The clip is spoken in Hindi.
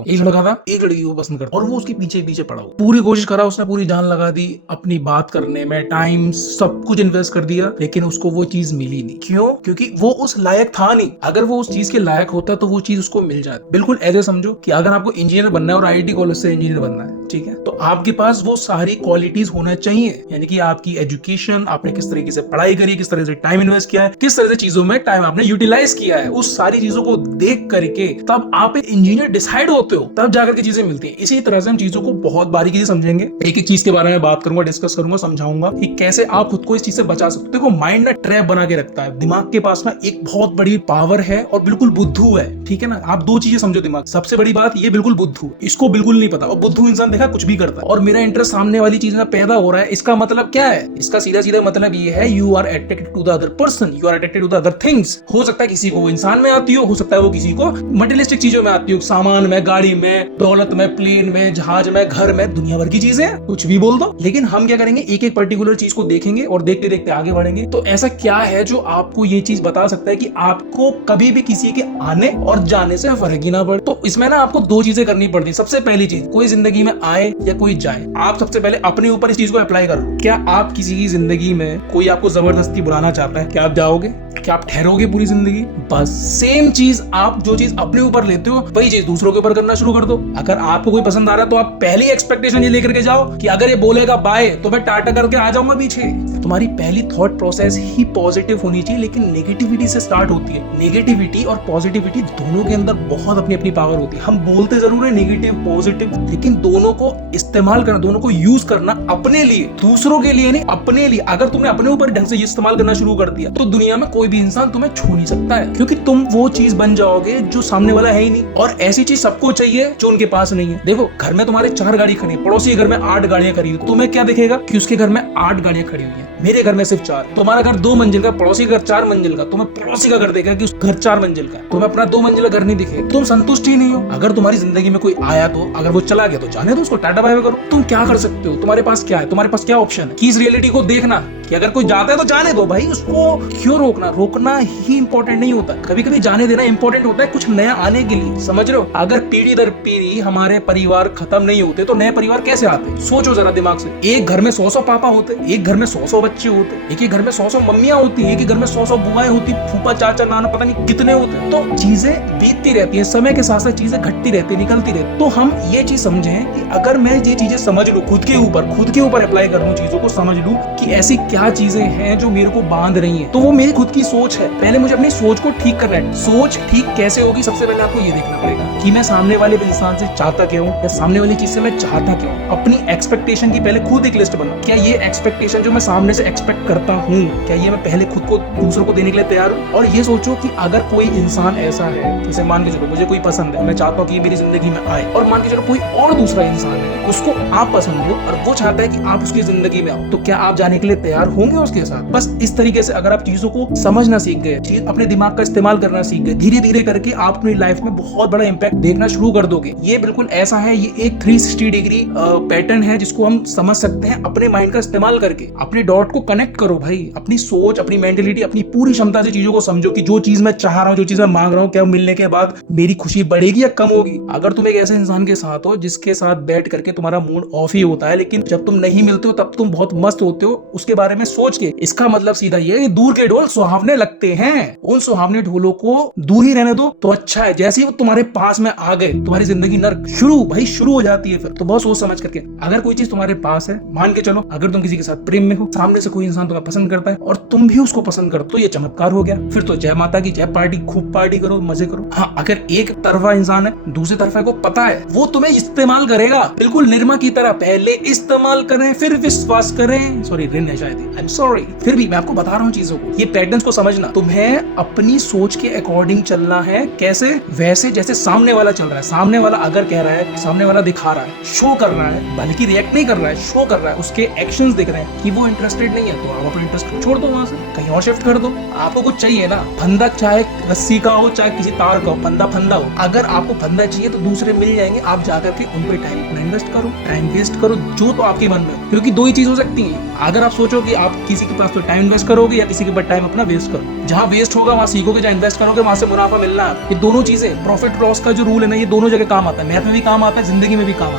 हूँ। एक लड़का था, एक लड़की को पसंद करता और वो उसके पीछे पीछे पड़ा हुआ, पूरी कोशिश करा उसने, पूरी जान लगा दी, अपनी बात करने में टाइम सब कुछ इन्वेस्ट कर दिया, लेकिन उसको वो चीज मिली नहीं। क्यों? क्योंकि वो उस लायक था नहीं। अगर वो उस चीज के लायक होता तो वो चीज उसको मिल जाती। बिल्कुल ऐसे समझो कि अगर आपको इंजीनियर बनना है और आईआईटी कॉलेज से इंजीनियर बनना है, ठीक है, तो आपके पास वो सारी क्वालिटीज होना चाहिए। यानी कि आपकी एजुकेशन, आपने किस तरीके से पढ़ाई करी, किस तरह से टाइम इन्वेस्ट किया है, किस तरह से चीजों में टाइम आपने यूटिलाइज किया है, उस सारी चीजों को देख करके तब आप एक इंजीनियर डिसाइड होते हो, तब जाकर के चीजें मिलती हैं। इसी तरह से हम चीजों को बहुत बारीकी से समझेंगे, एक एक चीज के बारे में बात करूंगा, डिस्कस करूंगा, समझाऊंगा कि कैसे आप खुद को इस चीज से बचा सकते हो। देखो, माइंड ना ट्रैप बना के रखता है। दिमाग के पास ना एक बहुत बड़ी पावर है और बिल्कुल बुद्धू है, ठीक है ना। आप दो चीजें समझो दिमाग, सबसे बड़ी बात ये बिल्कुल बुद्धू, इसको बिल्कुल नहीं पता, और बुद्धू इंसान देखा कुछ भी करता है। और मेरा इंटरेस्ट सामने वाली चीज में पैदा हो रहा है, इसका मतलब क्या है? इसका सीधा सीधा मतलब ये है, you are attracted to the other person, you are attracted to the other things. हो सकता है किसी को इंसान में आती हो सकता है वो किसी को मटेरियलिस्टिक चीजों में आती हो, सामान में, गाड़ी में, दौलत में, प्लेन में, जहाज में, घर में, दुनिया भर की चीजें, कुछ भी बोल दो। लेकिन हम क्या करेंगे, एक एक पर्टिकुलर चीज को देखेंगे और देखते देखते आगे बढ़ेंगे। तो ऐसा क्या है जो आपको ये चीज बता सकता है कि आपको कभी भी किसी के आने और जाने से फर्क ही ना पड़े? तो इसमें ना आपको दो चीजें करनी पड़ती है। सबसे पहली चीज, कोई जिंदगी में आए या कोई जाए, आप सबसे पहले अपने ऊपर इस चीज को अप्लाई करो। क्या आप किसी की जिंदगी में कोई आपको जबरदस्ती बुलाना चाहता है, क्या आप जाओगे? क्या आप ठहरोगे पूरी जिंदगी? बस सेम चीज, आप जो चीज अपने ऊपर लेते हो वही चीज दूसरों के ऊपर करना शुरू कर दो। अगर आपको कोई पसंद आ रहा है तो आप पहली एक्सपेक्टेशन ये लेकर के जाओ कि अगर ये बोलेगा बाय तो मैं टाटा करके आ जाऊंगा पीछे। तुम्हारी पहली थॉट प्रोसेस ही पॉजिटिव होनी चाहिए, लेकिन नेगेटिविटी से स्टार्ट होती है। नेगेटिविटी और पॉजिटिविटी दोनों के अंदर बहुत अपनी अपनी पावर होती है। हम बोलते जरूर है नेगेटिव पॉजिटिव, लेकिन दोनों को इस्तेमाल करना, दोनों को यूज करना अपने लिए, दूसरों के लिए नहीं, अपने लिए। अगर तुमने अपने ऊपर ढंग से इस्तेमाल करना शुरू कर दिया तो दुनिया में कोई भी इंसान तुम्हें छू नहीं सकता है, क्योंकि तुम वो चीज बन जाओगे जो सामने वाला है ही नहीं। और ऐसी चीज सबको चाहिए जो उनके पास नहीं है। देखो, घर में तुम्हारे 4 गाड़ी खड़ी है, पड़ोसी के घर में 8 गाड़ियां खड़ी है, तुम्हें क्या दिखेगा कि उसके घर में 8 गाड़ियां खड़ी हुई है, मेरे घर में सिर्फ 4। तुम्हारा घर 2 मंजिल का, पड़ोसी का घर 4 मंजिल का, तुम्हें पड़ोसी का घर देखेगा कि उस घर 4 मंजिल का, तुम्हें अपना 2 मंजिल का घर नहीं दिखेगा। तुम संतुष्ट ही नहीं हो। अगर तुम्हारी जिंदगी में कोई आया तो अगर वो चला गया तो जाने दो उसको, टाटा बाय बाय करो। तुम क्या कर सकते हो? तुम्हारे पास क्या है? तुम्हारे पास क्या ऑप्शन है कि इस रियलिटी को देखना कि अगर कोई जाता है तो जाने दो भाई, उसको क्यों रोकना? रोकना ही इंपॉर्टेंट नहीं होता, कभी कभी जाने देना इंपॉर्टेंट होता है कुछ नया आने के लिए, समझ रहे हो? अगर पीढ़ी दर पीढ़ी हमारे परिवार खत्म नहीं होते तो नए परिवार कैसे आते? सोचो जरा दिमाग से। एक घर में 100 पापा होते, एक घर में 100 बच्चे होते, एक घर में 100 मम्मियां होती, एक घर में 100 बुआएं होती, फूफा चाचा नाना पता नहीं कितने होते। तो चीजें बीतती रहती है, समय के साथ साथ चीजें घटती रहती है, निकलती रहती। तो हम ये चीज समझें कि अगर मैं ये चीजें समझ लूं, खुद के ऊपर अप्लाई कर लूं, चीजों को समझ लूं कि ऐसी क्या चीजें हैं जो मेरे को बांध रही हैं, तो वो मेरी खुद की सोच है। पहले मुझे अपनी सोच को ठीक करना है। सोच ठीक कैसे होगी? सबसे पहले आपको ये देखना पड़ेगा कि मैं सामने वाले इंसान से चाहता क्या हूँ, या सामने वाली चीज से मैं चाहता क्या हूँ। अपनी एक्सपेक्टेशन की पहले खुद एक लिस्ट बनाओ। क्या ये एक्सपेक्टेशन जो मैं सामने से एक्सपेक्ट करता हूँ, क्या ये मैं पहले खुद को दूसरों को देने के लिए तैयार हूँ? और ये सोचो कि अगर कोई इंसान ऐसा है, जैसे मान के चलो मुझे कोई पसंद है, मैं चाहता हूँ कि मेरी जिंदगी में आए, और मान के चलो कोई और दूसरा इंसान है, उसको आप पसंद हो और वो चाहता है कि आप उसकी जिंदगी में आओ, तो क्या आप जाने के लिए तैयार होंगे उसके साथ? बस इस तरीके से अगर आप चीजों को समझना सीख गए, अपने दिमाग का इस्तेमाल करना सीख गए, धीरे धीरे करके आप अपनी लाइफ में बहुत बड़ा इंपैक्ट देखना शुरू कर दोगे। ये बिल्कुल ऐसा है, ये एक 360 डिग्री पैटर्न है जिसको हम समझ सकते हैं अपने माइंड का इस्तेमाल करके। अपने डॉट को कनेक्ट करो भाई, अपनी सोच, अपनी मेंटलिटी, अपनी पूरी क्षमता से चीजों को समझो कि जो चीज मैं चाह रहा हूँ, जो चीज मैं मांग रहा हूँ, क्या मिलने के बाद मेरी खुशी बढ़ेगी या कम होगी? अगर तुम एक ऐसे इंसान के साथ हो जिसके साथ बैठ करके तुम्हारा मूड ऑफ ही होता है, लेकिन जब तुम नहीं मिलते हो तब तुम बहुत मस्त होते हो उसके बारे में सोच के, इसका मतलब सीधा ये, दूर के ढोल सुहावने लगते हैं, उन सुहावने ढोलों को दूर ही रहने दो तो अच्छा है। जैसे ही वो तुम्हारे पास में आ गए, तुम्हारी जिंदगी नर्क शुरू हो जाती है। फिर तो बहुत सोच समझ करके, अगर कोई चीज तुम्हारे पास है, मान के चलो अगर तुम किसी के साथ प्रेम में हो, सामने से कोई इंसान तुम्हें पसंद करता है और तुम भी उसको पसंद करते हो, तो ये चमत्कार हो गया। फिर तो जय माता की जय, पार्टी, खूब पार्टी करो, मजे करो। हाँ, अगर एक तरफा इंसान है, दूसरे तरफा को पता है, वो तुम्हें इस्तेमाल करेगा, बिल्कुल निर्मा की तरह। पहले इस्तेमाल करें फिर विश्वास करें। सॉरी, रिन है शायद, आई एम सॉरी। फिर भी मैं आपको बता रहा हूँ चीजों को, ये पैटर्न्स को समझना। तुम्हें अपनी सोच के अकॉर्डिंग चलना है। कैसे? वैसे जैसे सामने वाला चल रहा है। सामने वाला अगर कह रहा है, सामने वाला दिखा रहा है, शो कर रहा है, बल्कि रिएक्ट नहीं कर रहा है, शो कर रहा है, उसके एक्शंस दिख रहे हैं कि वो इंटरेस्टेड नहीं है, तो आप अपना इंटरेस्ट छोड़ दो, वहां से कहीं और शिफ्ट कर दो। आपको कुछ चाहिए ना, फंदा चाहे रस्सी का हो, चाहे किसी तार का हो, फंदा हो। अगर आपको फंदा चाहिए तो दूसरे मिल जाएंगे, आप जाकर के उन पे टाइम इन्वेस्ट करो, टाइम वेस्ट करो जो तो आपके मन में हो, क्योंकि दो ही चीज हो सकती है। अगर आप सोचो कि आप किसी के पास तो टाइम इन्वेस्ट करोगे या किसी के पास टाइम अपना वेस्ट करो, जहाँ वेस्ट होगा वहाँ सीखोगे, जहाँ इन्वेस्ट करोगे वहाँ से मुनाफा मिलना है। ये दोनों चीजें, प्रॉफिट लॉस का जो रूल है ना, ये दोनों जगह काम आता है, मैथ में भी काम आता है, जिंदगी में भी काम आता है।